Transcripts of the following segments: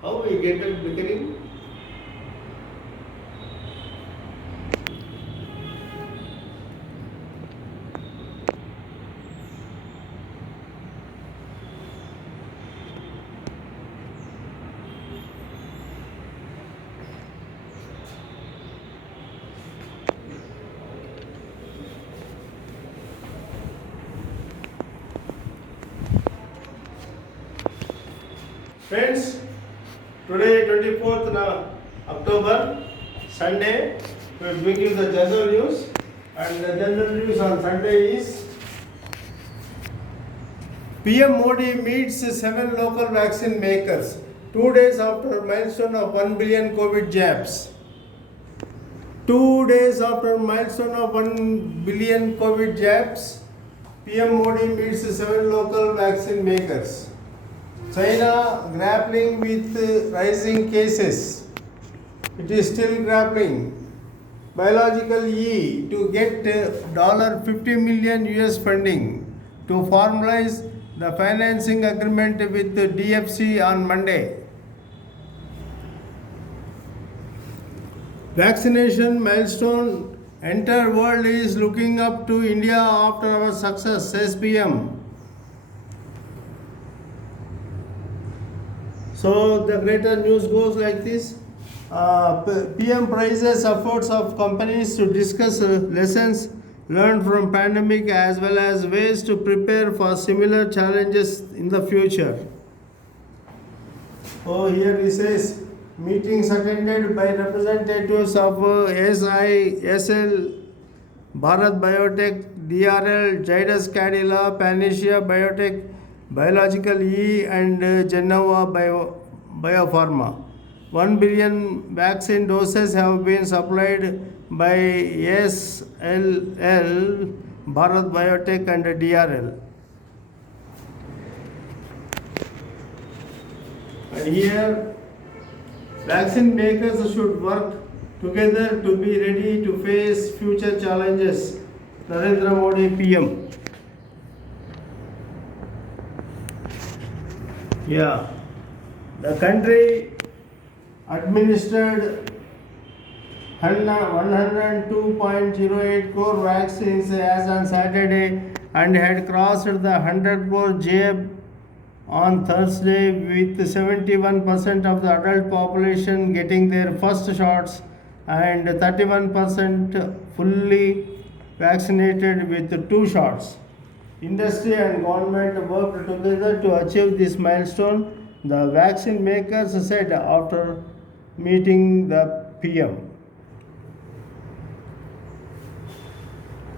How we get it becoming? Friends, today 24th October, Sunday, we will bring you the general news. And the general news on Sunday is PM Modi meets 7 local vaccine makers 2 days after milestone of 1 billion COVID jabs. 2 days after milestone of 1 billion COVID jabs, PM Modi meets 7 local vaccine makers. China grappling with rising cases. It is still grappling. Biological E to get $50 million US funding to formalize the financing agreement with the DFC on Monday. Vaccination milestone. Entire world is looking up to India after our success, says PM. So the greater news goes like this. PM praises efforts of companies to discuss lessons learned from pandemic as well as ways to prepare for similar challenges in the future. Oh, here he says meetings attended by representatives of SISL, Bharat Biotech, DRL, Zydus Cadila, Panacea Biotech, Biological E, and Genova Biopharma. 1 billion vaccine doses have been supplied by SLL, Bharat Biotech, and DRL. And here, vaccine makers should work together to be ready to face future challenges. Narendra Modi PM. Yeah, the country administered 102.08 crore vaccines as on Saturday and had crossed the 100 crore jab on Thursday, with 71% of the adult population getting their first shots and 31% fully vaccinated with 2 shots. Industry and government worked together to achieve this milestone, the vaccine makers said after meeting the PM.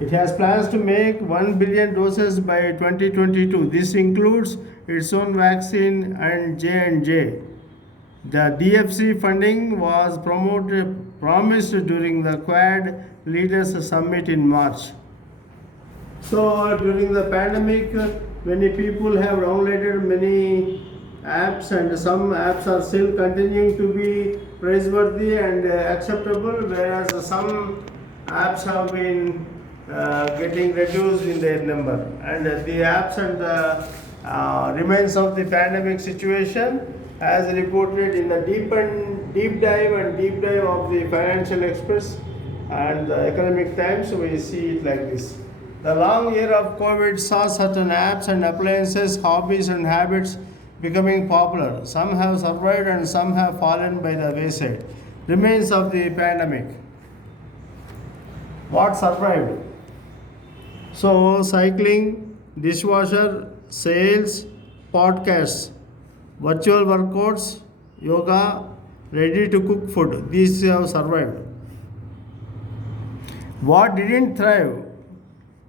It has plans to make 1 billion doses by 2022. This includes its own vaccine and J&J. The DFC funding was promised during the Quad Leaders Summit in March. So during the pandemic, many people have downloaded many apps, and some apps are still continuing to be praiseworthy and acceptable, whereas some apps have been getting reduced in their number. And the apps and the remains of the pandemic situation, as reported in the deep dive of the Financial Express and the Economic Times, we see it like this. The long year of COVID saw certain apps and appliances, hobbies and habits becoming popular. Some have survived and some have fallen by the wayside. Remains of the pandemic. What survived? So, cycling, dishwasher, sales, podcasts, virtual workouts, yoga, ready to cook food. These have survived. What didn't thrive?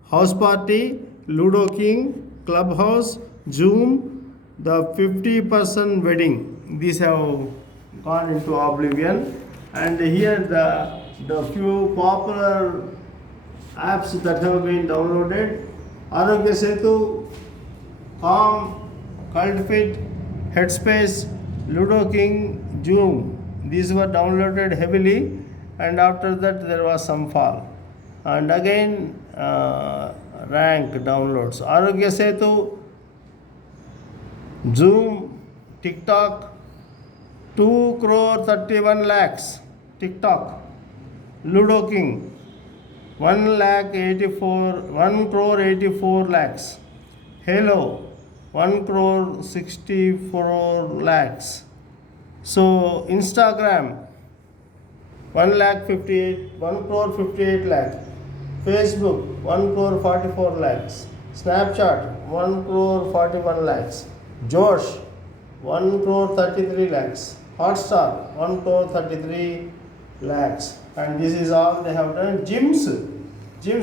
House party, Ludo King, Clubhouse, Zoom, the 50-person wedding. These have gone into oblivion. And here the few popular apps that have been downloaded: Arogya Setu, Calm, CultFit, Headspace, Ludo King, Zoom. These were downloaded heavily, and after that there was some fall. And again, rank downloads: Arogya Setu, Zoom, TikTok, 2 crore 31 lakhs. TikTok. Ludo King. 1 crore 84 lakhs. Halo. 1 crore 64 lakhs. So Instagram 1 crore 58 lakh. Facebook 1 crore 44 lakhs. Snapchat 1 crore 41 lakhs. Josh 1 crore 33 lakhs. Hotstar 1 crore 33 lakhs. And this is all they have done. Gyms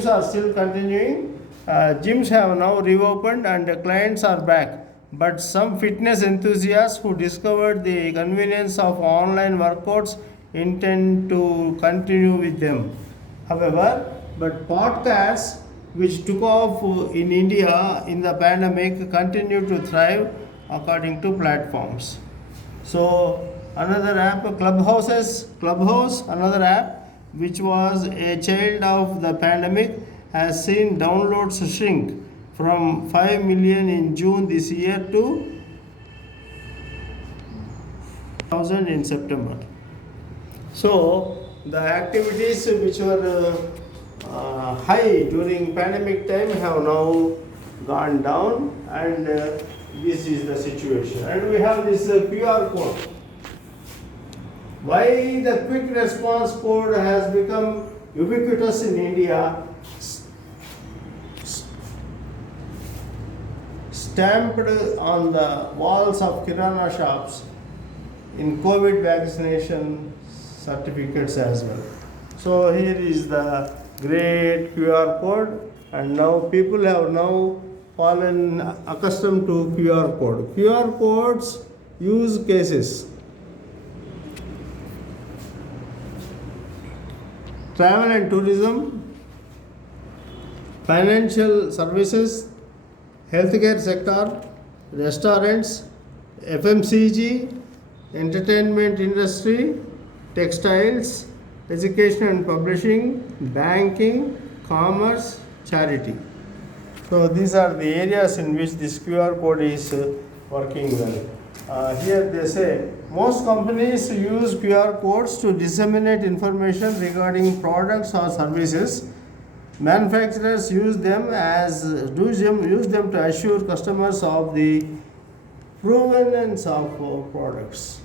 are still continuing. Gyms have now reopened and the clients are back. But some fitness enthusiasts who discovered the convenience of online workouts intend to continue with them. However, but podcasts which took off in India in the pandemic continue to thrive according to platforms. So another app, Clubhouse, another app which was a child of the pandemic, has seen downloads shrink from 5 million in June this year to 1,000 in September. So the activities which were high during pandemic time have now gone down, and this is the situation. And we have this QR code. Why the quick response code has become ubiquitous in India? Stamped on the walls of Kirana shops in COVID vaccination certificates as well. So here is the great QR code, and now people have now fallen accustomed to QR code. QR codes use cases. Travel and tourism, financial services, healthcare sector, restaurants, FMCG, entertainment industry, textiles, education and publishing, banking, commerce, charity. So these are the areas in which this QR code is working well. Here they say most companies use QR codes to disseminate information regarding products or services. Manufacturers use them to assure customers of the provenance of products.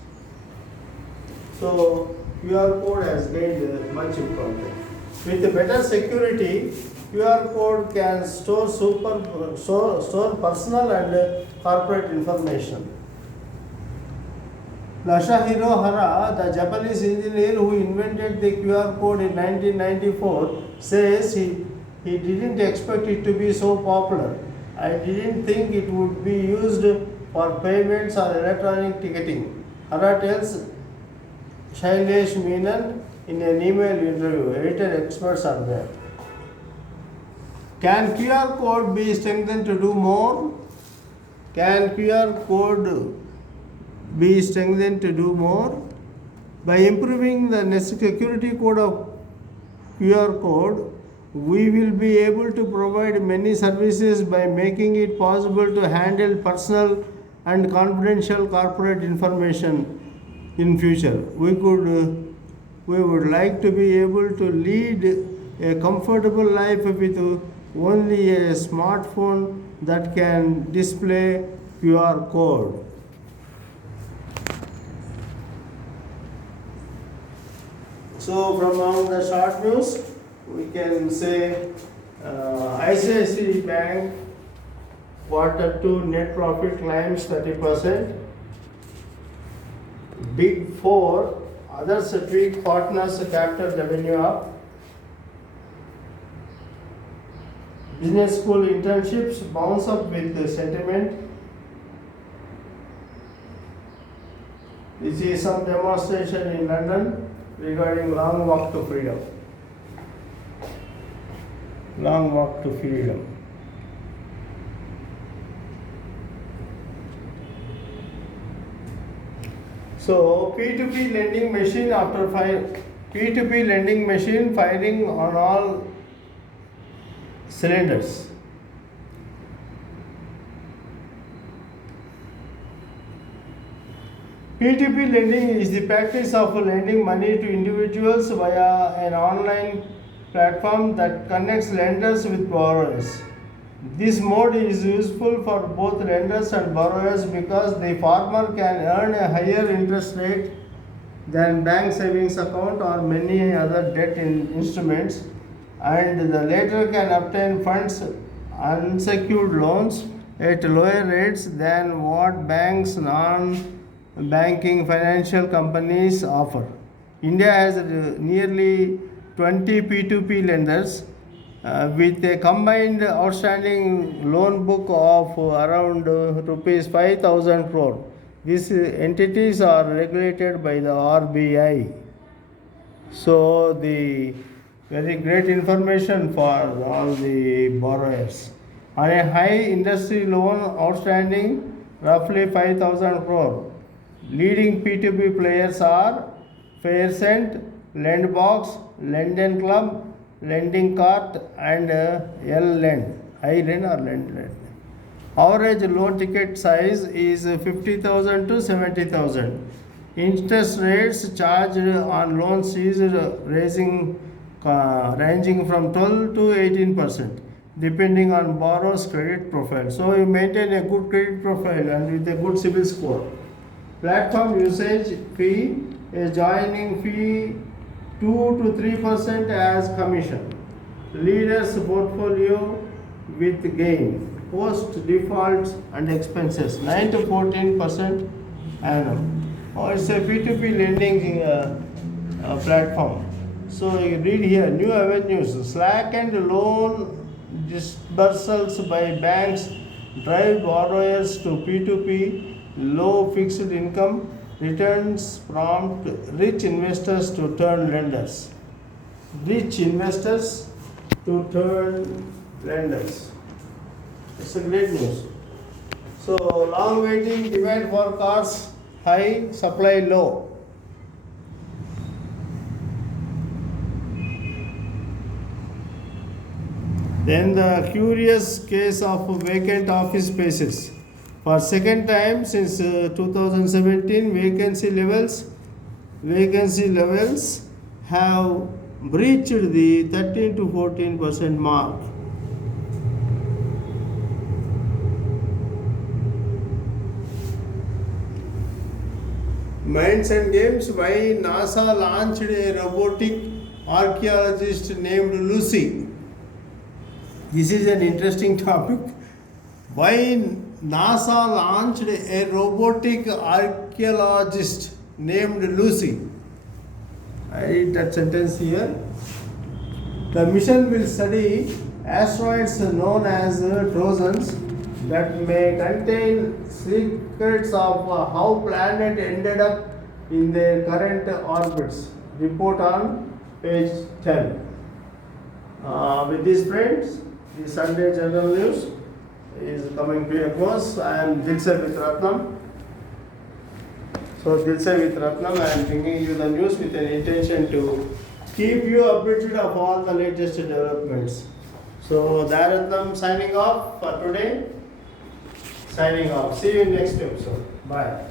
So QR code has gained much importance. With better security, QR code can store personal and corporate information. Masahiro Hara, the Japanese engineer who invented the QR code in 1994, says he didn't expect it to be so popular. I didn't think it would be used for payments or electronic ticketing. Hara tells Shailesh Menon in an email interview. Editor experts are there. Can QR code be strengthened to do more? Can QR code be strengthened to do more? By improving the security code of QR code, we will be able to provide many services by making it possible to handle personal and confidential corporate information in future. We would like to be able to lead a comfortable life with only a smartphone that can display QR code. So from all the short news, we can say ICICI Bank Q2 net profit climbs 30%. Big Four, other strategic partners capital revenue up. Business school internships bounce up with the sentiment. This is some demonstration in London regarding long walk to freedom. Long walk to freedom. So P2P lending machine firing on all cylinders. P2P lending is the practice of lending money to individuals via an online platform that connects lenders with borrowers. This mode is useful for both lenders and borrowers because the farmer can earn a higher interest rate than bank savings account or many other debt instruments, and the latter can obtain funds unsecured loans at lower rates than what banks non-banking financial companies offer. India has nearly 20 P2P lenders with a combined outstanding loan book of around rupees 5,000 crore. These entities are regulated by the RBI. So the very great information for all the borrowers. On a high industry loan outstanding, roughly 5,000 crore. Leading P2P players are Faircent, Lendbox, Lenden Club, Lending Cart, and L-Lend. I-Lend or Lend. Average loan ticket size is 50,000 to 70,000. Interest rates charged on loans is ranging from 12 to 18%, depending on borrower's credit profile. So you maintain a good credit profile and with a good CIBIL score. Platform usage fee, a joining fee 2 to 3% as commission. Leaders portfolio with gain. Post defaults and expenses 9 to 14% annum. It's a P2P lending platform. So you read here new avenues. Slackened loan disbursals by banks drive borrowers to P2P. Low fixed income returns prompt rich investors to turn lenders. Rich investors to turn lenders. It's a great news. So long waiting, demand for cars high, supply low. Then the curious case of vacant office spaces. For second time since 2017, vacancy levels have breached the 13 to 14% mark. Minds and games. Why NASA launched a robotic archaeologist named Lucy? This is an interesting topic. Why NASA launched a robotic archaeologist named Lucy? I read that sentence here. The mission will study asteroids known as Trojans that may contain secrets of how planet ended up in their current orbits. Report on page 10. With these friends, the Sunday General News is coming to a close. I am Dilsay with Ratnam. So Dilsay with Ratnam, I am bringing you the news with an intention to keep you updated of all the latest developments. So Daratnam signing off for today. Signing off. See you in next episode. Bye.